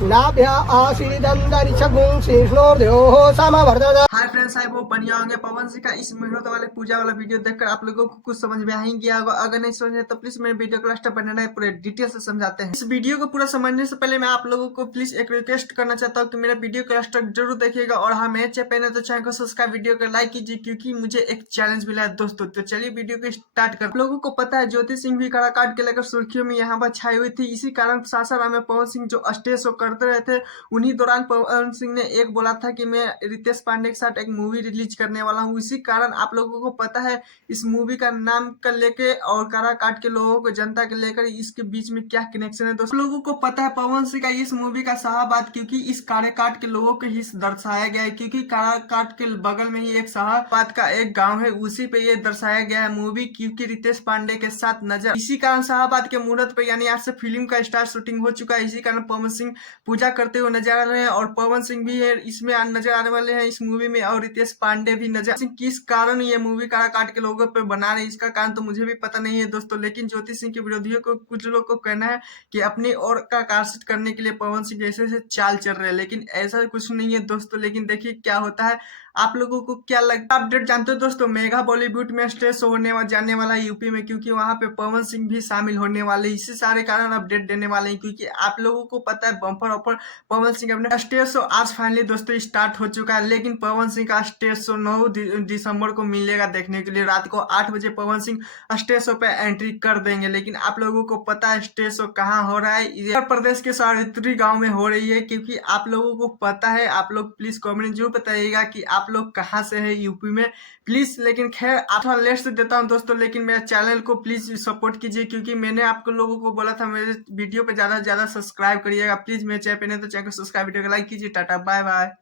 नाभ्या आसीदन्तरिक्षगुं शीर्ष्णोर्ध्योः समवर्तत। Hi friends, आई वो बढ़िया होंगे। पवन सिंह का इस मेहनत वाले पूजा वाला वीडियो देखकर आप लोगों को कुछ समझ में आ ही गया होगा। अगर नहीं समझ में तो प्लीज मेरे वीडियो को लास्ट बनना है, पूरे डिटेल से समझाते हैं। इस वीडियो को पूरा समझने से पहले मैं आप लोगों को प्लीज एक रिक्वेस्ट करना चाहता हूँ कि मेरा वीडियो को लास्ट तक जरूर देखिएगा, और हाँ, मेरे चैनल है तो चैनल को सब्सक्राइब, वीडियो को लाइक कीजिए, क्योंकि मुझे एक चैलेंज मिला है दोस्तों। तो चलिए वीडियो को स्टार्ट कर। लोगों को पता है ज्योति सिंह भी काराकाट के लेकर सुर्खियों में यहाँ पर छाई हुई थी। इसी कारण सासाराम में पवन सिंह जो स्टेज शो करते रहे थे, उन्हीं दौरान पवन सिंह ने एक बोला था कि मैं रितेश पांडे के साथ एक मूवी रिलीज करने वाला हूँ। इसी कारण आप लोगों को पता है इस मूवी का नाम कर लेके और काराकाट के लोगों को, जनता के लेकर इसके बीच में क्या कनेक्शन है दोस्तों। लोगों को पता है पवन सिंह का इस मूवी का शाहबाद क्योंकि इस काराकाट के लोगों को ही दर्शाया गया है, क्योंकि काराकाट के बगल में ही एक शाहबाद का एक गाँव है, उसी पे ये दर्शाया गया है मूवी, क्योंकि रितेश पांडे के साथ नजर। इसी कारण शाहबाद के मुहूर्त पे यानी आज से फिल्म का स्टार शूटिंग हो चुका है। इसी कारण पवन सिंह पूजा करते हुए नजर आ रहे हैं, और पवन सिंह भी है इसमें नजर आने वाले हैं इस मूवी में, और रितेश पांडे भी नजर। किस कारण ये मूवी काराकाट के लोगों पे बना रहे हैं इसका कारण तो मुझे भी पता नहीं है दोस्तों, लेकिन ज्योति सिंह के विरोधियों को, कुछ लोग को कहना है कि अपनी ओर का आकर्षित करने के लिए पवन सिंह ऐसे ऐसे चाल चल रहे हैं, लेकिन ऐसा कुछ नहीं है दोस्तों। लेकिन देखिए क्या होता है, आप लोगों को क्या लगता है। अपडेट जानते हो दोस्तों, मेगा बॉलीवुड में स्टेज शो जाने वाला है यूपी में, क्योंकि वहां पे पवन सिंह भी शामिल होने वाले। इसी सारे कारण अपडेट देने वाले हैं, क्योंकि आप लोगों को पता है बम्पर ऑफर पवन सिंह अपने स्टेज शो आज फाइनली दोस्तों स्टार्ट हो चुका है। लेकिन पवन सिंह का स्टेज शो 9 दिसंबर को मिलेगा देखने के लिए। रात को 8 बजे पवन सिंह स्टेज शो पे एंट्री कर देंगे। लेकिन आप लोगों को पता है स्टेज शो कहाँ हो रहा है, उत्तर प्रदेश के सावित्री गांव में हो रही है। क्योंकि आप लोगों को पता है, आप लोग प्लीज कमेंट जरूर बताइएगा कि आप लोग कहाँ से है यूपी में प्लीज। लेकिन खैर थोड़ा लेट से देता हूँ दोस्तों, लेकिन मेरे चैनल को प्लीज सपोर्ट कीजिए, क्योंकि मैंने आपको लोगों को बोला था मेरे वीडियो पे ज्यादा से ज्यादा सब्सक्राइब करिएगा प्लीज। मेरे चैनल पे नहीं तो चैनल को सब्सक्राइब, वीडियो को लाइक कीजिए। Tata bye bye.